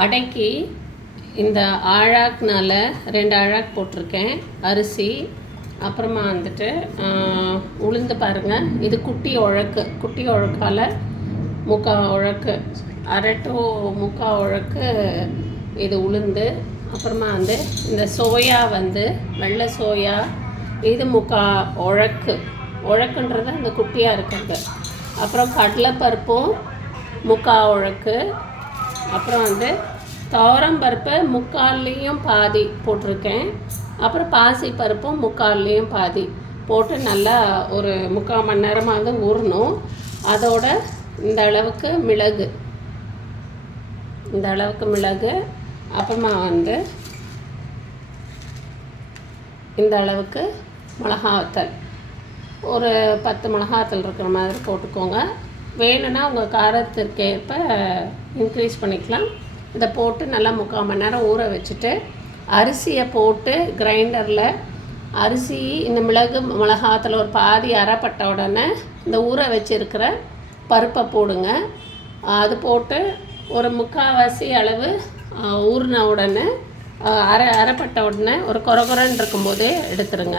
அடைக்கு இந்த ஆழாக்குனால 2 ஆழாக்கு போட்டிருக்கேன் அரிசி. அப்புறமா வந்துட்டு உளுந்து பாருங்கள், இது குட்டி உழக்கால் 3/4 உழக்கு, அரை to 3/4 உழக்கு இது உளுந்து. அப்புறமா இந்த சோயா வெள்ளை சோயா, இது 3/4 உழக்குன்றது அந்த குட்டியாக இருக்கிறது. அப்புறம் கடலைப்பருப்பும் 3/4 உழக்கு. அப்புறம் துவரம்பருப்பு 3/4லேயும் பாதி போட்டிருக்கேன். அப்புறம் பாசி பருப்பும் 3/4லேயும் பாதி போட்டு நல்லா ஒரு 3/4 மணி நேரமாக ஊறணும். அதோட இந்த அளவுக்கு மிளகு, அப்புறமா இந்த அளவுக்கு மிளகாத்தல், ஒரு 10 மிளகாத்தல் இருக்கிற மாதிரி போட்டுக்கோங்க. வேணும்னா உங்கள் காரத்திற்கேற்ப இன்க்ரீஸ் பண்ணிக்கலாம். இதை போட்டு நல்லா 3/4 மணி நேரம் ஊற வச்சுட்டு அரிசியை போட்டு கிரைண்டரில் அரிசி இந்த மிளகாத்தில் ஒரு பாதி அரைப்பட்ட உடனே இந்த ஊற வச்சுருக்கிற பருப்பை போடுங்க. அது போட்டு ஒரு 3/4 அளவு ஊறின உடனே அரைப்பட்ட உடனே ஒரு கொரகொரன்னு இருக்கும்போதே எடுத்துருங்க.